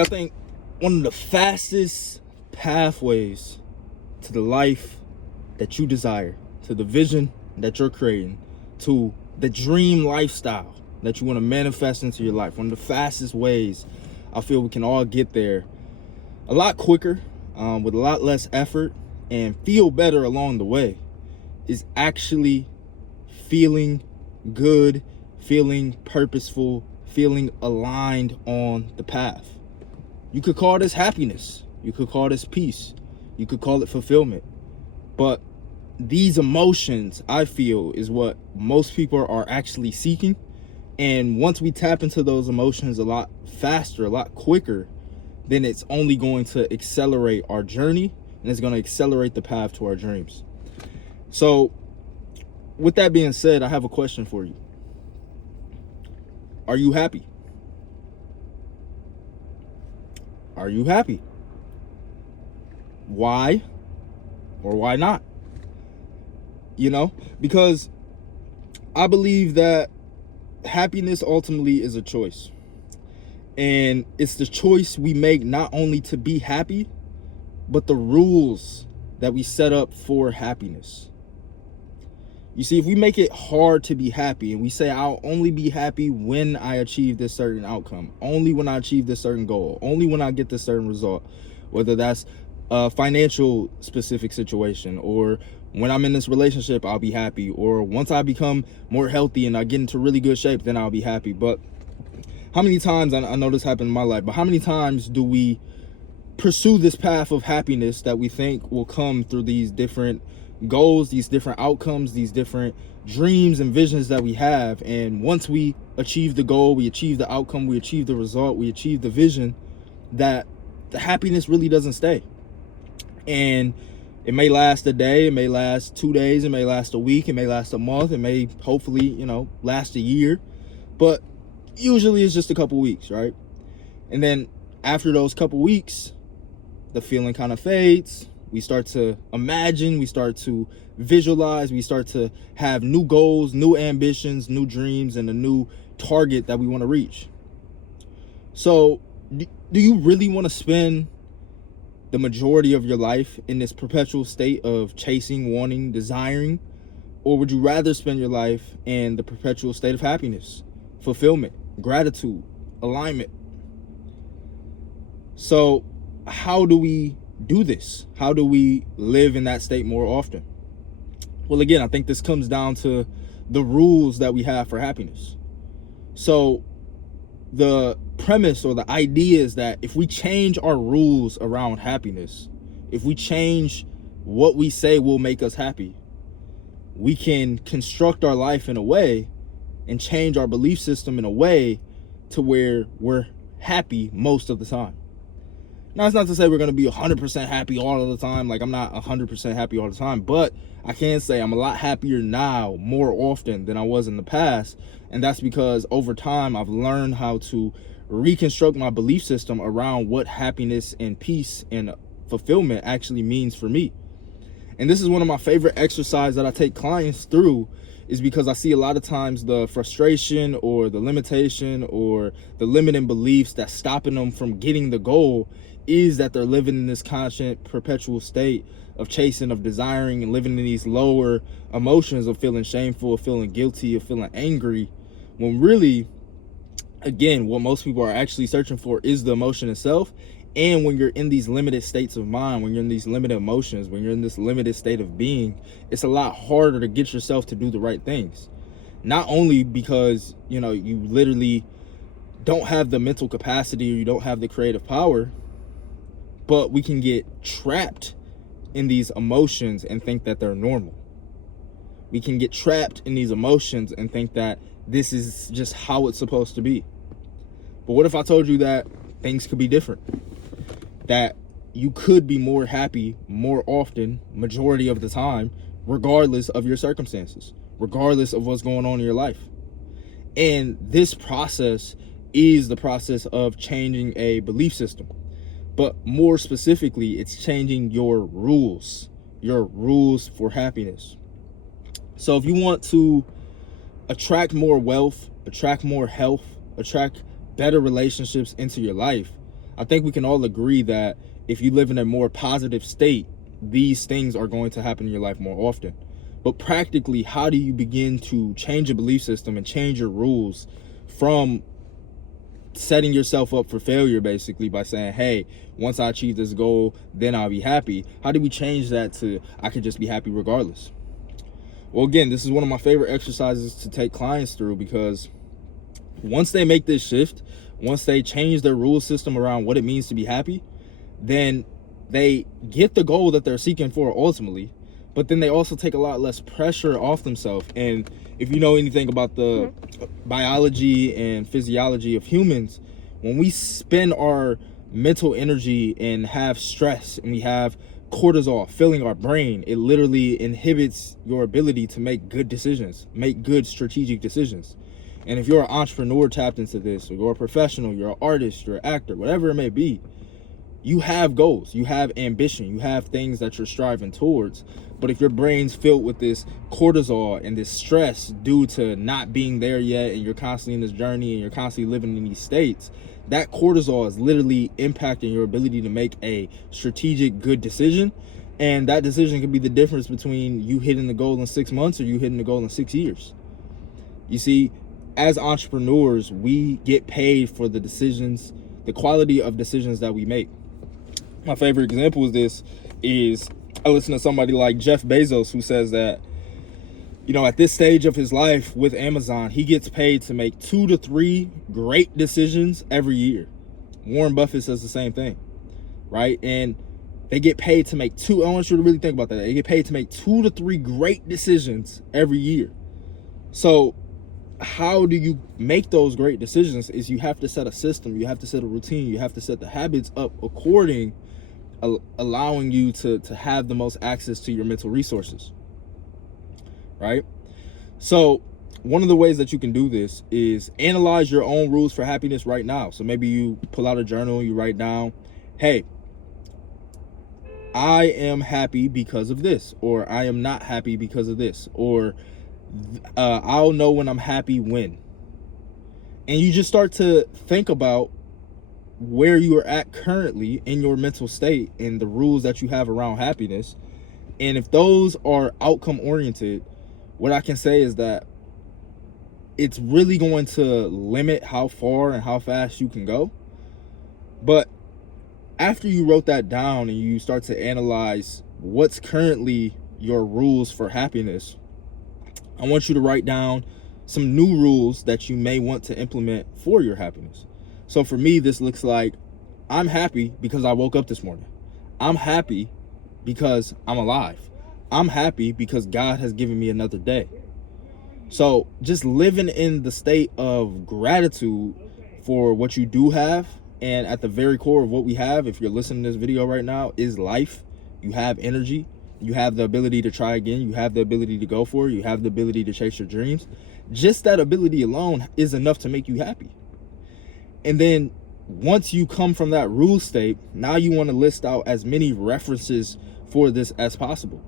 I think one of the fastest pathways to the life that you desire, to the vision that you're creating, to the dream lifestyle that you want to manifest into your life, one of the fastest ways I feel we can all get there a lot quicker, with a lot less effort, and feel better along the way, is actually feeling good, feeling purposeful, feeling aligned on the path. You could call this happiness. You could call this peace. You could call it fulfillment. But these emotions, I feel, is what most people are actually seeking. And once we tap into those emotions a lot faster, a lot quicker, then it's only going to accelerate our journey, and it's going to accelerate the path to our dreams. So with that being said, I have a question for you. Are you happy? Are you happy? Why or why not? Because I believe that happiness ultimately is a choice. And it's the choice we make not only to be happy, but the rules that we set up for happiness. You see, if we make it hard to be happy and we say, I'll only be happy when I achieve this certain outcome, only when I achieve this certain goal, only when I get this certain result, whether that's a financial specific situation, or when I'm in this relationship, I'll be happy, or once I become more healthy and I get into really good shape, then I'll be happy. But how many times, I know this happened in my life, but how many times do we pursue this path of happiness that we think will come through these different goals, these different outcomes, these different dreams and visions that we have, and once we achieve the goal, we achieve the outcome, we achieve the result, we achieve the vision, that the happiness really doesn't stay. And it may last a day, it may last 2 days, it may last a week, it may last a month, it may hopefully last a year, but usually it's just a couple weeks, right? And then after those couple weeks, the feeling kind of fades. We start to imagine, we start to visualize, we start to have new goals, new ambitions, new dreams, and a new target that we want to reach. So do you really want to spend the majority of your life in this perpetual state of chasing, wanting, desiring? Or would you rather spend your life in the perpetual state of happiness, fulfillment, gratitude, alignment? So how do we do this? How do we live in that state more often? Well, again, I think this comes down to the rules that we have for happiness. So the premise or the idea is that if we change our rules around happiness, if we change what we say will make us happy, we can construct our life in a way and change our belief system in a way to where we're happy most of the time. Now, it's not to say we're going to be 100% happy all of the time. Like, I'm not 100% happy all the time, but I can say I'm a lot happier now more often than I was in the past. And that's because over time, I've learned how to reconstruct my belief system around what happiness and peace and fulfillment actually means for me. And this is one of my favorite exercises that I take clients through, is because I see a lot of times the frustration or the limitation or the limiting beliefs that's stopping them from getting the goal is that they're living in this constant perpetual state of chasing, of desiring, and living in these lower emotions of feeling shameful, of feeling guilty, of feeling angry, when really, again, what most people are actually searching for is the emotion itself. And when you're in these limited states of mind, when you're in these limited emotions, when you're in this limited state of being, it's a lot harder to get yourself to do the right things. Not only because, you literally don't have the mental capacity or you don't have the creative power, but we can get trapped in these emotions and think that they're normal. We can get trapped in these emotions and think that this is just how it's supposed to be. But what if I told you that things could be different? That you could be more happy more often, majority of the time, regardless of your circumstances, regardless of what's going on in your life. And this process is the process of changing a belief system. But more specifically, it's changing your rules for happiness. So if you want to attract more wealth, attract more health, attract better relationships into your life, I think we can all agree that if you live in a more positive state, these things are going to happen in your life more often. But practically, how do you begin to change your belief system and change your rules from setting yourself up for failure, basically, by saying, hey, once I achieve this goal, then I'll be happy? How do we change that to I could just be happy regardless? Well, again, this is one of my favorite exercises to take clients through, because once they make this shift, once they change their rule system around what it means to be happy, then they get the goal that they're seeking for ultimately, but then they also take a lot less pressure off themselves. And if you know anything about the biology and physiology of humans, when we spend our mental energy and have stress and we have cortisol filling our brain, it literally inhibits your ability to make good decisions, make good strategic decisions. And if you're an entrepreneur tapped into this, or you're a professional, you're an artist, you're an actor, whatever it may be, you have goals, you have ambition, you have things that you're striving towards. But if your brain's filled with this cortisol and this stress due to not being there yet, and you're constantly in this journey and you're constantly living in these states, that cortisol is literally impacting your ability to make a strategic, good decision. And that decision could be the difference between you hitting the goal in 6 months or you hitting the goal in 6 years. You see, as entrepreneurs, we get paid for the decisions, the quality of decisions that we make. My favorite example of this is I listen to somebody like Jeff Bezos, who says that, you know, at this stage of his life with Amazon, he gets paid to make 2 to 3 great decisions every year. Warren Buffett says the same thing, right? And they get paid to make I want you to really think about that. They get paid to make 2 to 3 great decisions every year. So how do you make those great decisions is you have to set a system, you have to set a routine, you have to set the habits up according, allowing you to have the most access to your mental resources, right? So one of the ways that you can do this is analyze your own rules for happiness right now. So maybe you pull out a journal, you write down, hey, I am happy because of this, or I am not happy because of this, or I'll know when I'm happy when. And you just start to think about where you are at currently in your mental state and the rules that you have around happiness. And if those are outcome oriented, what I can say is that it's really going to limit how far and how fast you can go. But after you wrote that down and you start to analyze what's currently your rules for happiness, I want you to write down some new rules that you may want to implement for your happiness. So for me, this looks like, I'm happy because I woke up this morning. I'm happy because I'm alive. I'm happy because God has given me another day. So just living in the state of gratitude for what you do have. And at the very core of what we have, if you're listening to this video right now, is life. You have energy. You have the ability to try again. You have the ability to go for it. You have the ability to chase your dreams. Just that ability alone is enough to make you happy. And then once you come from that rule state, now you want to list out as many references for this as possible.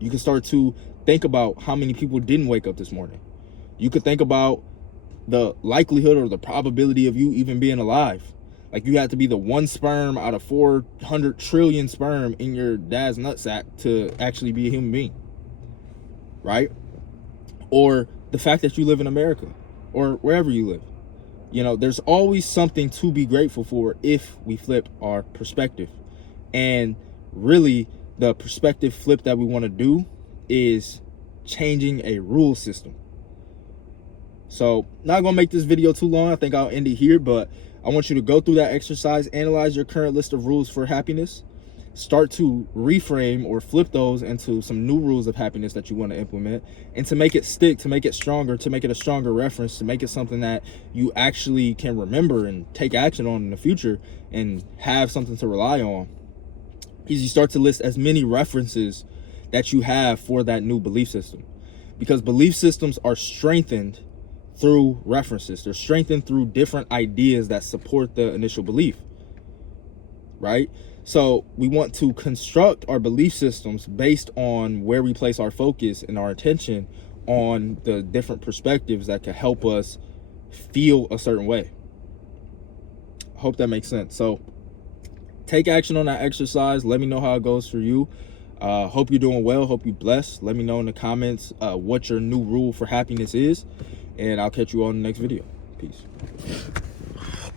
You can start to think about how many people didn't wake up this morning. You could think about the likelihood or the probability of you even being alive. Like, you had to be the one sperm out of 400 trillion sperm in your dad's nutsack to actually be a human being, right? Or the fact that you live in America or wherever you live. You know, there's always something to be grateful for if we flip our perspective. And really, the perspective flip that we want to do is changing a rule system. So, not going to make this video too long. I think I'll end it here, but I want you to go through that exercise, analyze your current list of rules for happiness, start to reframe or flip those into some new rules of happiness that you want to implement, and to make it stick, to make it stronger, to make it a stronger reference, to make it something that you actually can remember and take action on in the future and have something to rely on, is you start to list as many references that you have for that new belief system. Because belief systems are strengthened through references. They're strengthened through different ideas that support the initial belief, right? So we want to construct our belief systems based on where we place our focus and our attention on the different perspectives that can help us feel a certain way. I hope that makes sense. So take action on that exercise. Let me know how it goes for you. Hope you're doing well. Hope you're blessed. Let me know in the comments what your new rule for happiness is, and I'll catch you on the next video. Peace.